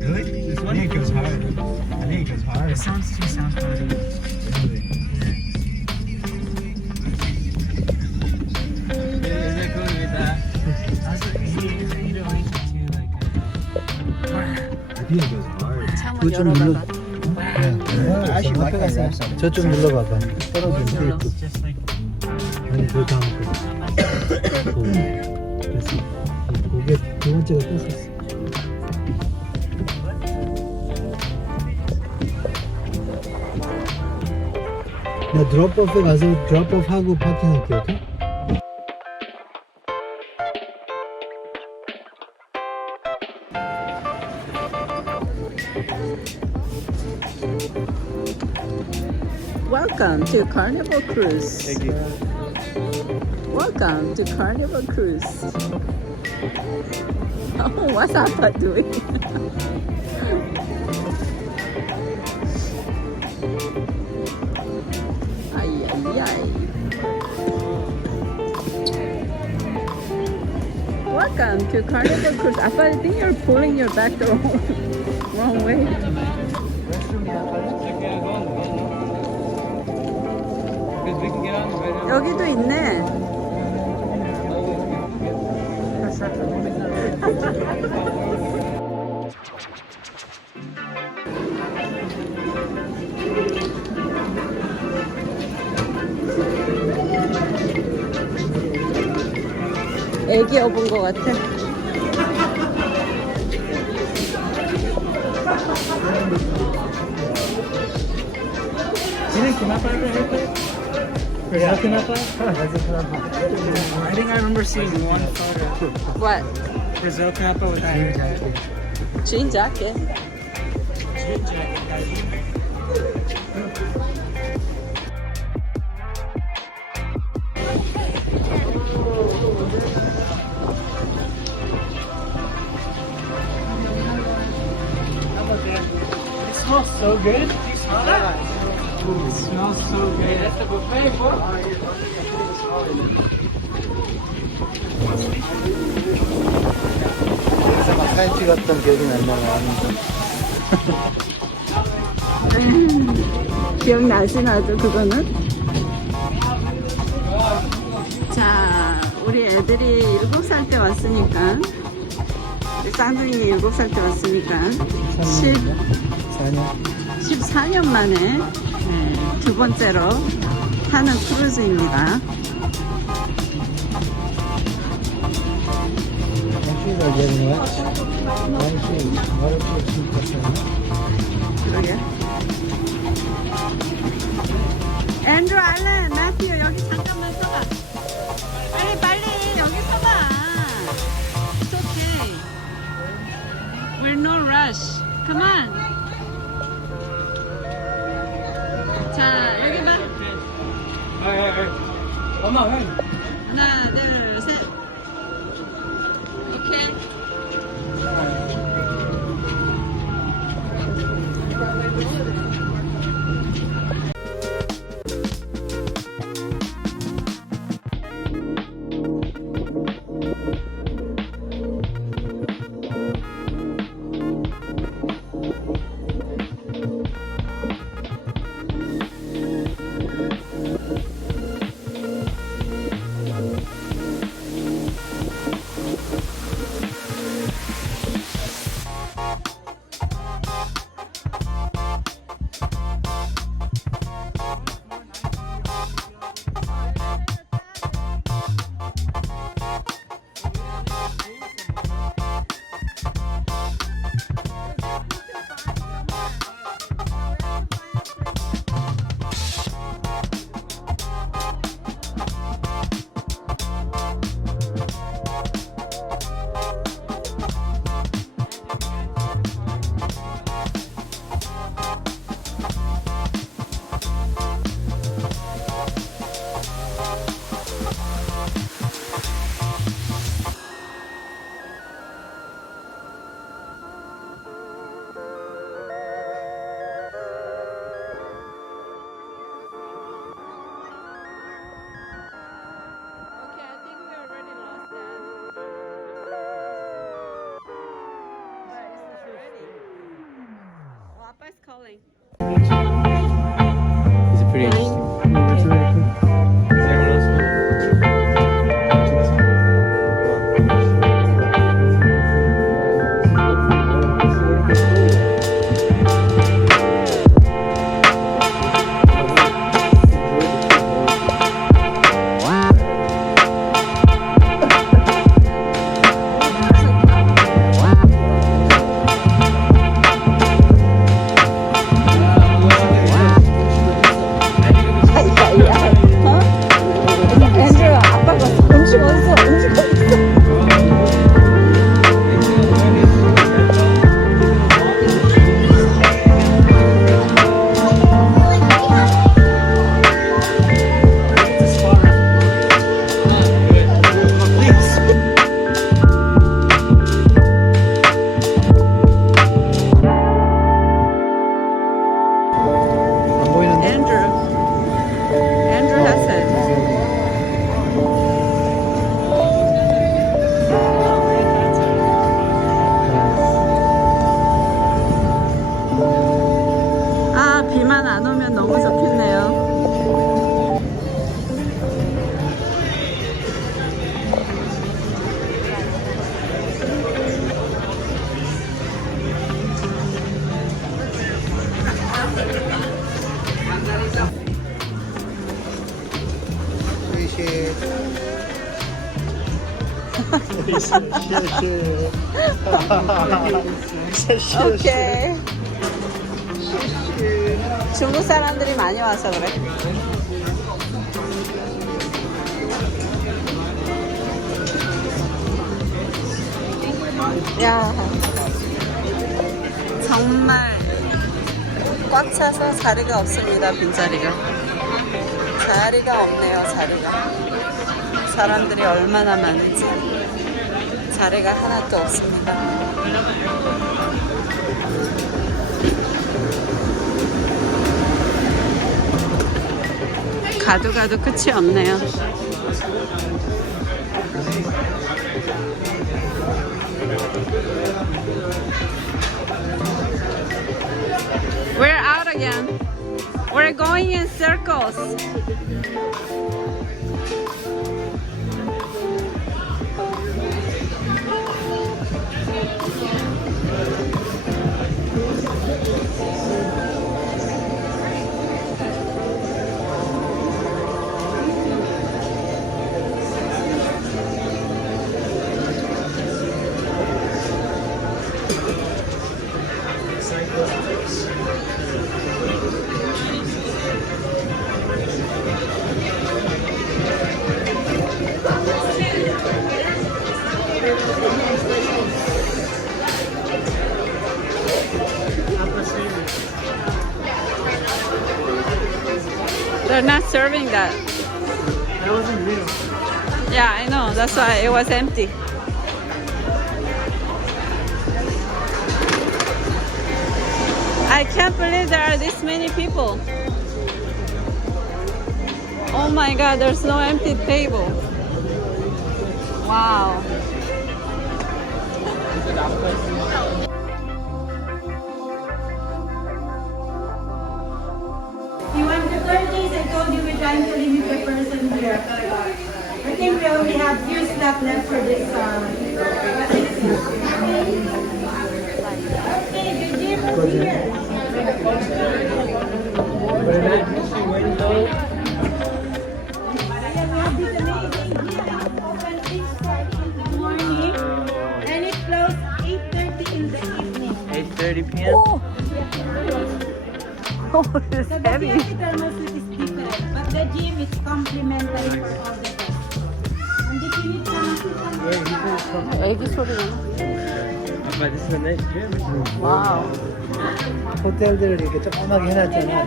Really? This one? I think it goes higher. I think it goes higher. It sounds too sound quality. Really? Is it good with that? How's it? You don't need to like. I think it goes hard. 그거 좀 눌러. Actually, like that. 저쪽 눌러봐봐. 떨어지는 테이프. Just like. 아니 그 다음 거. 됐어. 고개 두 번째가 떴었어. 나 드롭오프에 가서 드롭오프 하고 파킹할게, 오케이? Welcome to Carnival Cruise. Thank you. Welcome to Carnival Cruise. Oh, what's Appa doing? Ay, ay, ay. Welcome to Carnival Cruise. Appa, I think you're pulling your back the wrong way. Because we can get on right now. 여기도 있네. 애기 업은 것 같아. Didn't Kanapa ever hit that? Brazil Kanapa? I think I remember seeing one photo. What? Brazil Kanapa with that. Jean jacket. It smells so good. You smell that? It smells so good. That's the buffet, 그래서 막 사진 찍었던 기억이 난다. 기억나지 나죠 그거는? 자 우리 애들이 7살 때 왔으니까 우리 쌍둥이 7살 때 왔으니까 14년 만에 두 번째로 타는 크루즈입니다. 그러게. 앤드루 알렌, 마티오 여기 잠깐만 서봐. 빨리 여기 서봐. It's okay. We're no rush. Come on. 자 여기 봐. 엄마 왜? 하나 둘 셋. 오케이. 谢。谢谢。 오케이. 중국 사람들이 많이 와서 그래. 야, 정말 꽉 차서 자리가 없습니다. 빈자리가. 자리가 없네요. 자리가. 사람들이 얼마나 많은지 자리가 하나도 없습니다. 가도 가도 끝이 없네요. We're out again. We're going in circles. They're not serving that. That wasn't real. Yeah, I know. That's why it was empty. I can't believe there are this many people. Oh my God, there's no empty table. Wow. You want the 30s? I told you we're trying to limit the person here. I think we only have few slots left for this. Okay, good deal. Over here. But imagine she went though. We have this amazing gym. Open 6:30 in the morning and it closes 8:30 in the evening. 8:30 p.m. Oh, oh it's So the heavy. theater mostly is different, but the gym is complimentary for all the guests. And if you need some 애기 소리 나네. But this is a nice gym. 와우. 호텔들을 이렇게 조그맣게 해놨잖아.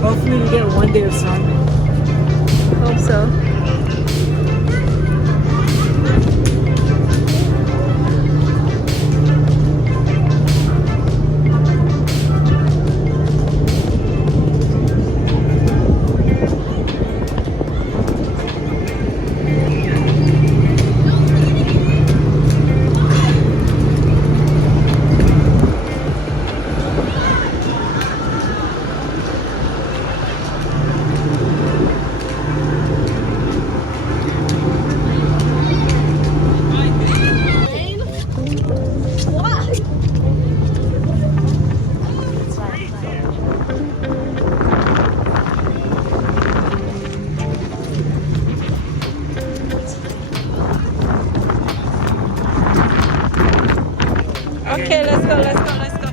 Hopefully we get one day of sun. Hope so. Okay, let's go, let's go, let's go.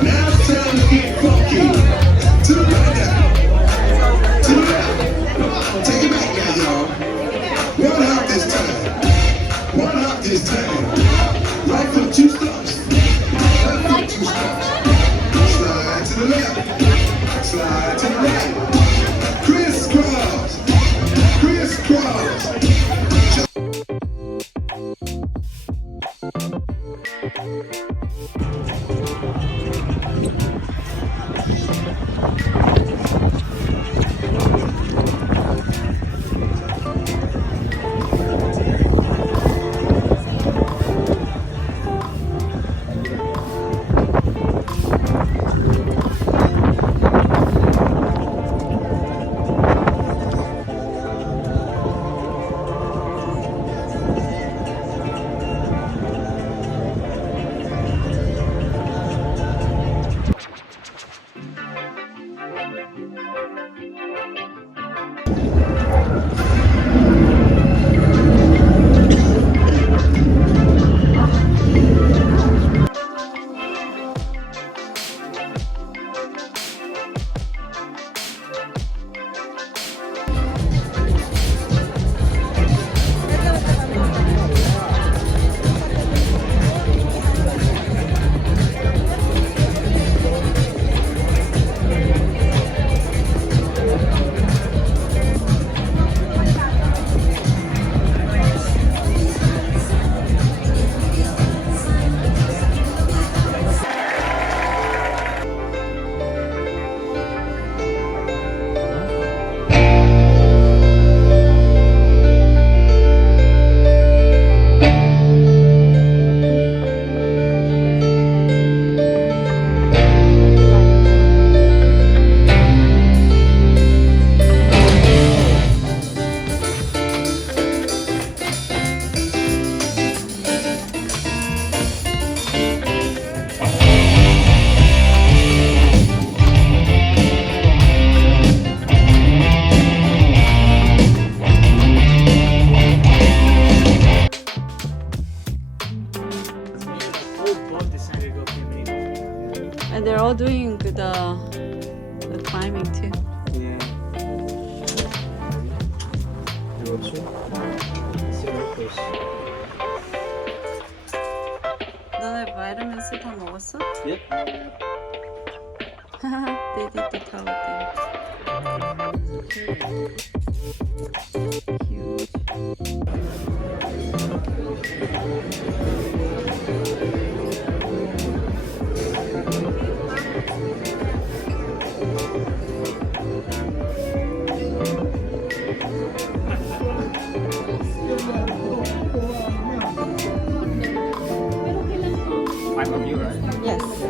Now it's time to get funky. To the right now. To the left. Take it back now, y'all. One hop this time. One hop this time. Right foot, two stumps. Left foot, two stumps. Slide to the left. Slide to the right. Crisscross. Crisscross. Both decided to go camping. And they're all doing the climbing too. Yeah. 너네 바이러민 C 다 먹었어? Yep. They did the towel thing. Huge. Five of you, right? Yes. So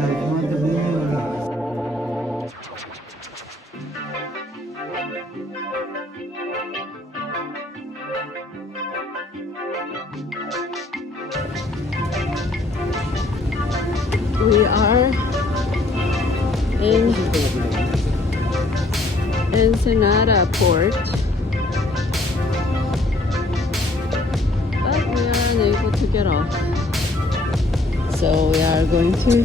if you want the menu, We are in Ensenada Port, but we are unable to get off. So we are going to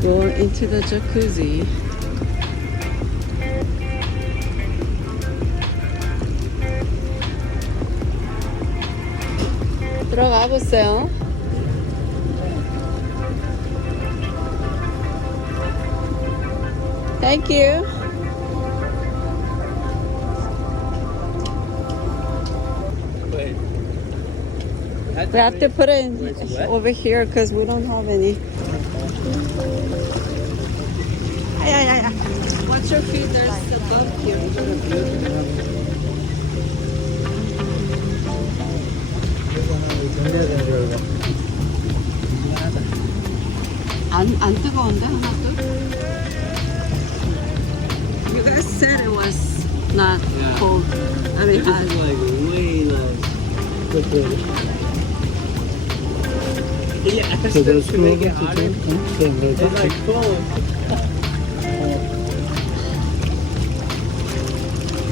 go into the jacuzzi. 들어가 보세요. Thank you. Wait. We have to put it over here because we don't have any. Watch your feet, there's a bug here. 정리해야 되는 줄 알고. 안 뜨거운데 하나도? You guys said it was not Yeah. cold. I mean, This is like way less. Yeah, So there's to make it screw hotter. to It's like cold.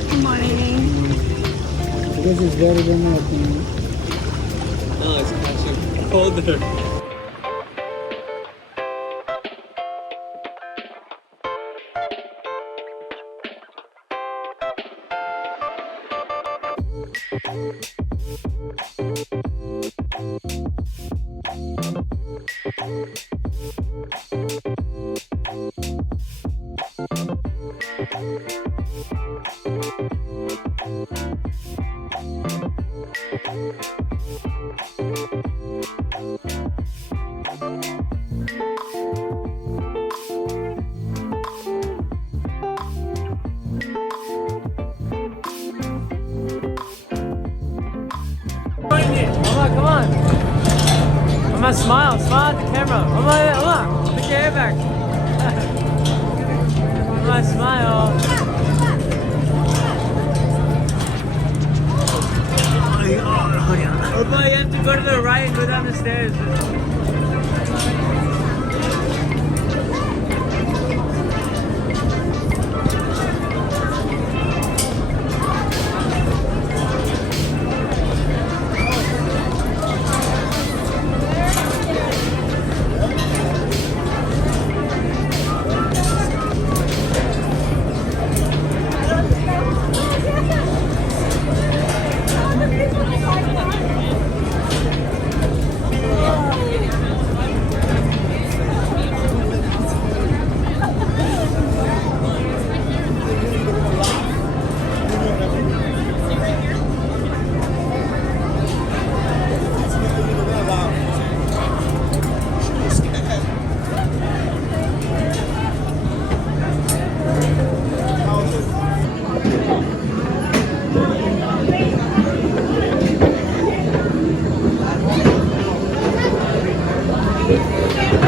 good morning. Because it's very warm, I think. No, it's actually colder. Come on. Mama, smile at the camera. Mama, put your hair back. Mama, smile. Mama, you have to go to the right and go down the stairs.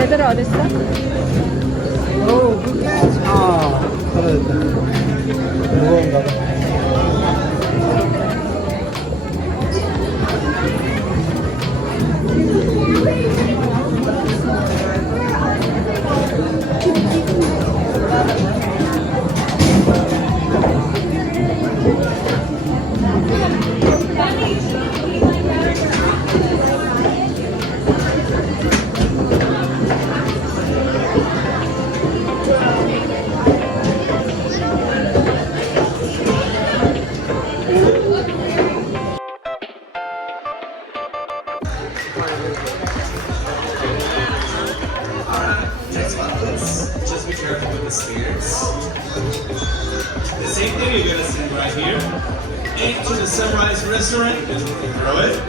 애들 어딨어? Oh, good catch. 아, 살아있다. 무거운가 봐. Just be careful with the stairs. The same thing, you're gonna stand right here. Into the Sunrise Restaurant. Throw it.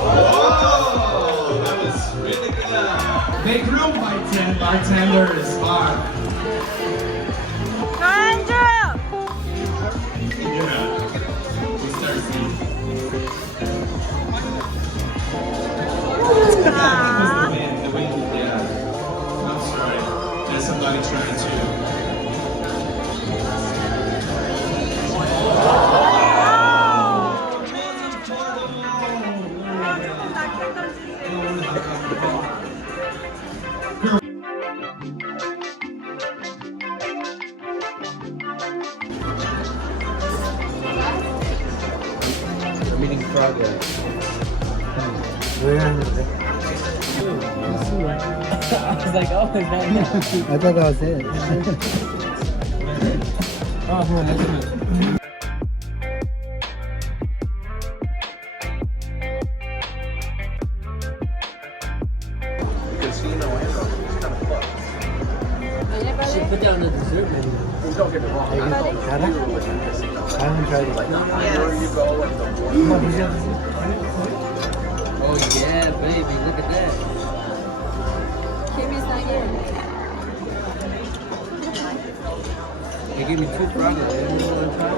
Oh, that was really good. Make room, bartenders. Andrew! Yeah. We start seeing. The wind, yeah. I'm sorry. There's somebody trying to. Meeting progress. 왜 하는데? I was like, oh, is that you? I thought I was it. She put down the dessert menu. Don't get me wrong. I haven't tried it. Oh yeah, baby, look at that. Kimmy's not here. They gave me 2 Fridays. They didn't give me 1 time.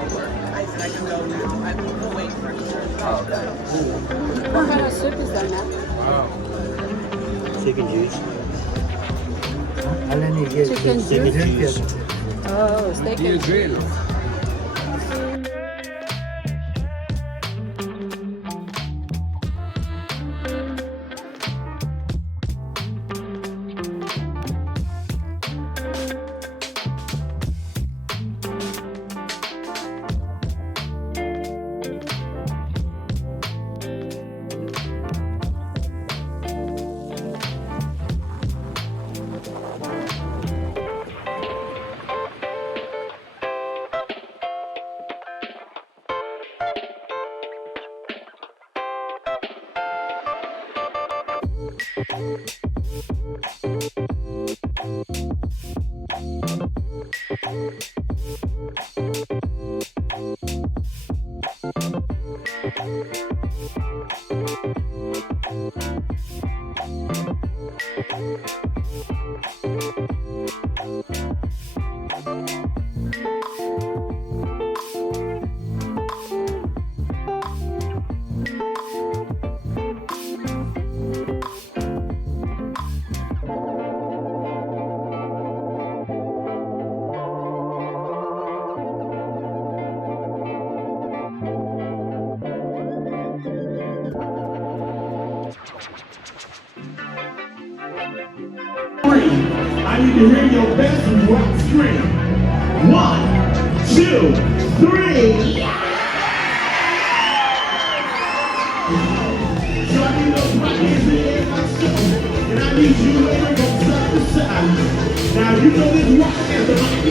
What kind of soup is that, Matt? Wow. Chicken juice. 알레니 이게 Chicken juice? Oh, steak Dear and Drill. I need to hear your best rock scream. 1, 2, 3. So I need those rock hands in the air like so. And I need you to go side to side. Now you know this rock anthem.